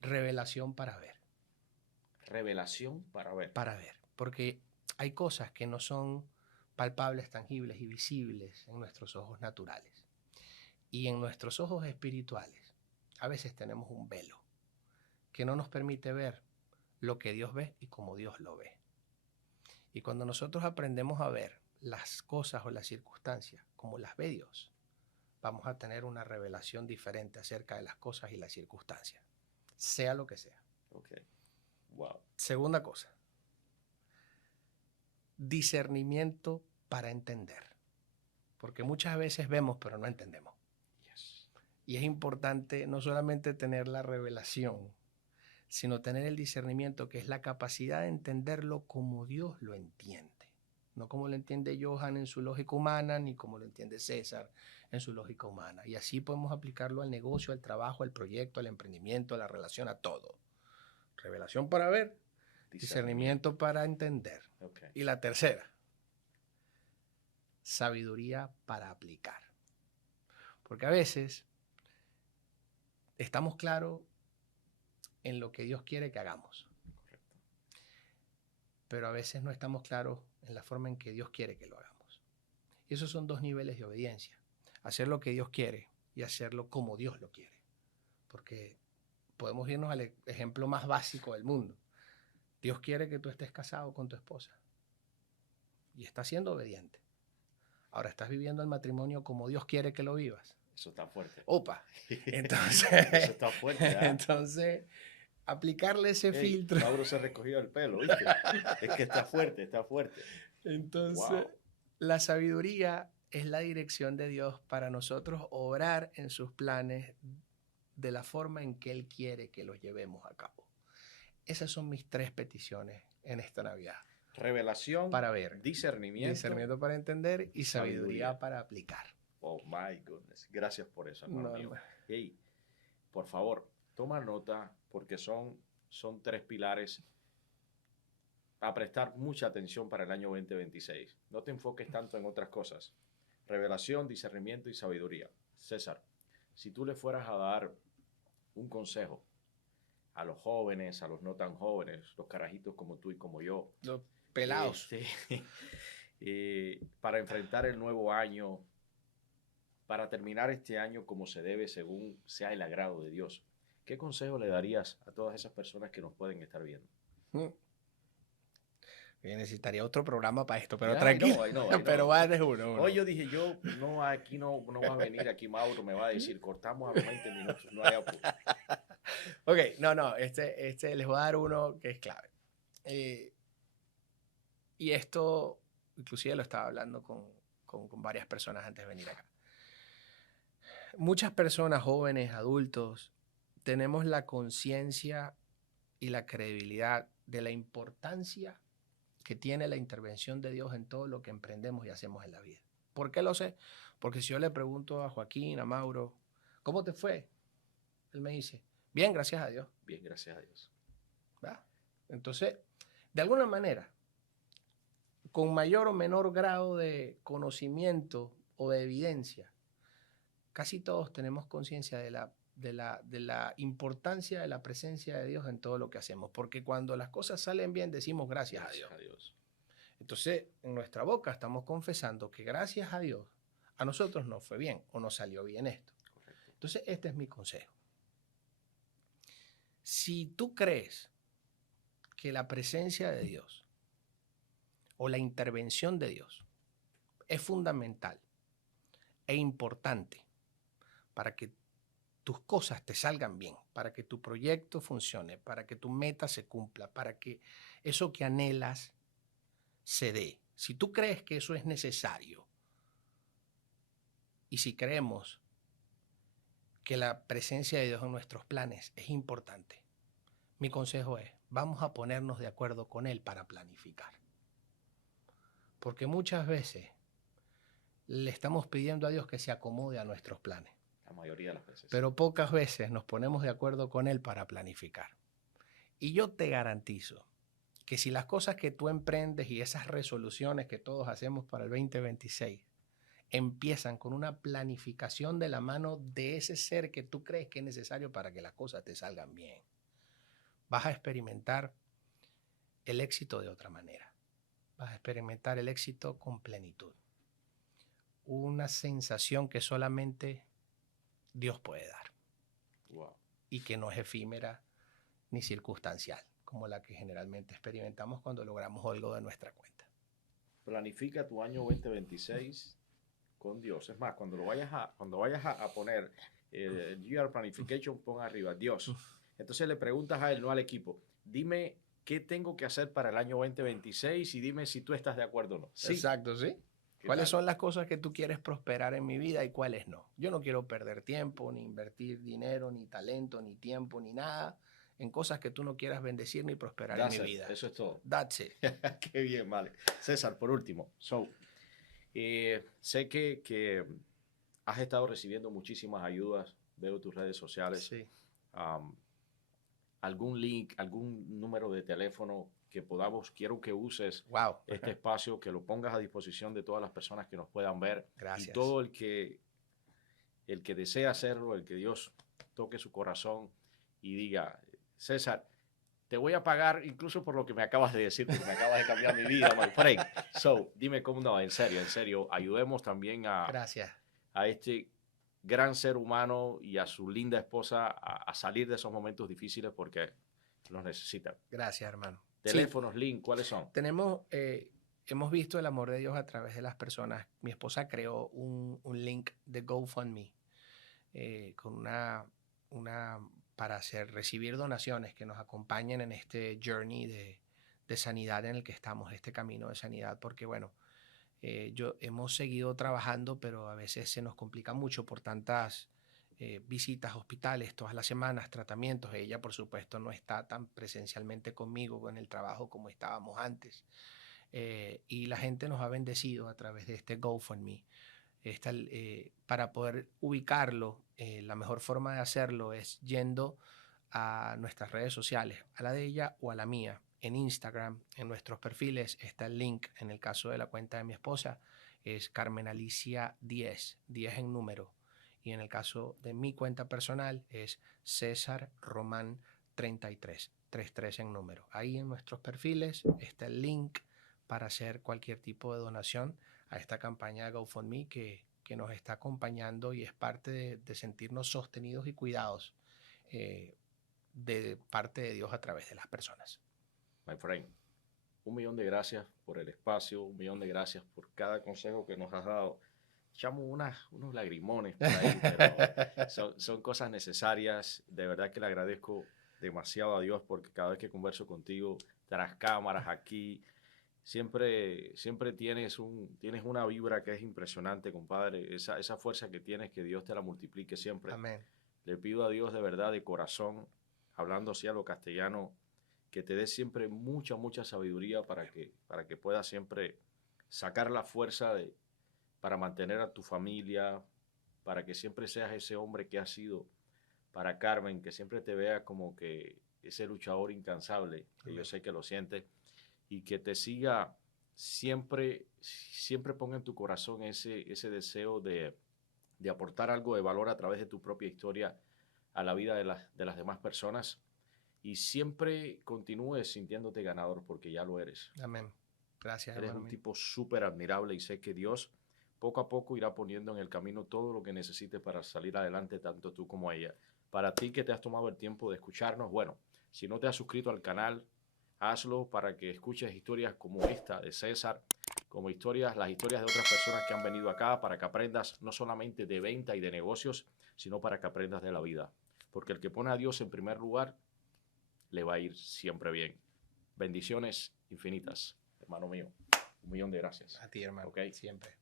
Revelación para ver. Revelación para ver. Para ver. Porque hay cosas que no son palpables, tangibles y visibles en nuestros ojos naturales. Y en nuestros ojos espirituales, a veces tenemos un velo que no nos permite ver lo que Dios ve y como Dios lo ve. Y cuando nosotros aprendemos a ver las cosas o las circunstancias como las ve Dios, vamos a tener una revelación diferente acerca de las cosas y las circunstancias, sea lo que sea. Ok. Wow. Segunda cosa, discernimiento para entender. Porque muchas veces vemos, pero no entendemos. Yes. Y es importante no solamente tener la revelación, sino tener el discernimiento, que es la capacidad de entenderlo como Dios lo entiende. No como lo entiende Johan en su lógica humana, ni como lo entiende César en su lógica humana. Y así podemos aplicarlo al negocio, al trabajo, al proyecto, al emprendimiento, a la relación, a todo. Revelación para ver, discernimiento para entender. Okay. Y la tercera, sabiduría para aplicar. Porque a veces estamos claros en lo que Dios quiere que hagamos. Correcto. Pero a veces no estamos claros en la forma en que Dios quiere que lo hagamos. Y esos son dos niveles de obediencia. Hacer lo que Dios quiere y hacerlo como Dios lo quiere. Porque podemos irnos al ejemplo más básico del mundo. Dios quiere que tú estés casado con tu esposa. Y estás siendo obediente. Ahora estás viviendo el matrimonio como Dios quiere que lo vivas. Eso está fuerte. Opa. Entonces, eso está fuerte. ¿Eh? Entonces, aplicarle ese filtro. Mauro se recogió el pelo, ¿viste? Es que está fuerte, está fuerte. Entonces, la sabiduría es la dirección de Dios para nosotros obrar en sus planes de la forma en que Él quiere que los llevemos a cabo. Esas son mis 3 peticiones en esta Navidad. Revelación para ver, discernimiento para entender y sabiduría para aplicar. Oh my goodness. Gracias por eso, hermano mío. Hey, por favor, toma nota porque son 3 pilares a prestar mucha atención para el año 2026. No te enfoques tanto en otras cosas. Revelación, discernimiento y sabiduría. César, si tú le fueras a dar un consejo a los jóvenes, a los no tan jóvenes, los carajitos como tú y como yo, los pelados, para enfrentar el nuevo año, para terminar este año como se debe según sea el agrado de Dios, ¿qué consejo le darías a todas esas personas que nos pueden estar viendo? Necesitaría otro programa para esto, pero tranquilo. I know. Pero va de uno. Hoy yo dije, aquí no va a venir, aquí Mauro me va a decir, cortamos a los 20 minutos, no hay apuro. Ok, no, este les voy a dar uno que es clave. Y esto, inclusive lo estaba hablando con varias personas antes de venir acá. Muchas personas, jóvenes, adultos, tenemos la conciencia y la credibilidad de la importancia que tiene la intervención de Dios en todo lo que emprendemos y hacemos en la vida. ¿Por qué lo sé? Porque si yo le pregunto a Joaquín, a Mauro, ¿cómo te fue? Él me dice, bien, gracias a Dios. Bien, gracias a Dios. ¿Va? Entonces, de alguna manera, con mayor o menor grado de conocimiento o de evidencia, casi todos tenemos conciencia de la importancia de la presencia de Dios en todo lo que hacemos, porque cuando las cosas salen bien decimos gracias a Dios. Entonces, en nuestra boca estamos confesando que gracias a Dios a nosotros nos fue bien o nos salió bien esto. Correcto. Entonces, este es mi consejo. Si tú crees que la presencia de Dios o la intervención de Dios es fundamental e importante para que tus cosas te salgan bien, para que tu proyecto funcione, para que tu meta se cumpla, para que eso que anhelas se dé. Si tú crees que eso es necesario y si creemos que la presencia de Dios en nuestros planes es importante, mi consejo es, vamos a ponernos de acuerdo con Él para planificar. Porque muchas veces le estamos pidiendo a Dios que se acomode a nuestros planes. La mayoría de las veces. Pero pocas veces nos ponemos de acuerdo con Él para planificar. Y yo te garantizo que si las cosas que tú emprendes y esas resoluciones que todos hacemos para el 2026 empiezan con una planificación de la mano de ese ser que tú crees que es necesario para que las cosas te salgan bien, vas a experimentar el éxito de otra manera. Vas a experimentar el éxito con plenitud. Una sensación que solamente Dios puede dar. Wow. Y que no es efímera ni circunstancial, como la que generalmente experimentamos cuando logramos algo de nuestra cuenta. planifica tu año 2026 con Dios. Es más, cuando vayas a poner el Year Planification, pon arriba Dios. Entonces le preguntas a él, no al equipo, dime qué tengo que hacer para el año 2026 y dime si tú estás de acuerdo o no. ¿Sí? Exacto, sí. ¿Cuáles son las cosas que tú quieres prosperar en mi vida y cuáles no? Yo no quiero perder tiempo, ni invertir dinero, ni talento, ni tiempo, ni nada en cosas que tú no quieras bendecir ni prosperar en mi vida. Eso es todo. That's it. Qué bien, vale. César, por último, sé que has estado recibiendo muchísimas ayudas, veo tus redes sociales. Sí. Algún link, algún número de teléfono que quiero que uses este espacio, que lo pongas a disposición de todas las personas que nos puedan ver. Gracias. Y todo el que desea hacerlo, el que Dios toque su corazón y diga, César, te voy a pagar incluso por lo que me acabas de decir, porque me acabas de cambiar mi vida, my friend. So, dime cómo no, en serio, ayudemos también a este gran ser humano y a su linda esposa a salir de esos momentos difíciles porque los necesitan. Gracias, hermano. Teléfonos, link, ¿cuáles son? Hemos visto el amor de Dios a través de las personas. Mi esposa creó un link de GoFundMe con para recibir donaciones que nos acompañen en este journey de sanidad en el que estamos, este camino de sanidad, porque bueno, hemos seguido trabajando, pero a veces se nos complica mucho por tantas visitas a hospitales todas las semanas, tratamientos. Ella, por supuesto, no está tan presencialmente conmigo en el trabajo como estábamos antes. Y la gente nos ha bendecido a través de este GoFundMe. Para poder ubicarlo, la mejor forma de hacerlo es yendo a nuestras redes sociales, a la de ella o a la mía. En Instagram, en nuestros perfiles, está el link. En el caso de la cuenta de mi esposa, es Carmen Alicia 10 en número. Y en el caso de mi cuenta personal, es César Román 33 en número. Ahí en nuestros perfiles está el link para hacer cualquier tipo de donación a esta campaña de GoFundMe que nos está acompañando y es parte de sentirnos sostenidos y cuidados de parte de Dios a través de las personas. My friend, 1.000.000 de gracias por el espacio, 1.000.000 de gracias por cada consejo que nos has dado. Echamos unos lagrimones por ahí, pero son cosas necesarias. De verdad que le agradezco demasiado a Dios porque cada vez que converso contigo, tras cámaras aquí, siempre tienes una vibra que es impresionante, compadre. Esa fuerza que tienes, que Dios te la multiplique siempre. Amén. Le pido a Dios de verdad, de corazón, hablando así a lo castellano, que te dé siempre mucha sabiduría para que puedas siempre sacar la fuerza para mantener a tu familia, para que siempre seas ese hombre que has sido para Carmen, que siempre te vea como que ese luchador incansable, que yo sé que lo sientes, y que te siga siempre ponga en tu corazón ese deseo de aportar algo de valor a través de tu propia historia a la vida de las demás personas, y siempre continúes sintiéndote ganador porque ya lo eres. Amén. Gracias, hermano. Eres un tipo súper admirable y sé que Dios poco a poco irá poniendo en el camino todo lo que necesites para salir adelante, tanto tú como ella. Para ti que te has tomado el tiempo de escucharnos, bueno, si no te has suscrito al canal, hazlo para que escuches historias como esta de César, como las historias de otras personas que han venido acá, para que aprendas no solamente de venta y de negocios, sino para que aprendas de la vida. Porque el que pone a Dios en primer lugar, le va a ir siempre bien. Bendiciones infinitas, hermano mío. 1.000.000 de gracias. A ti, hermano. Okay. Siempre.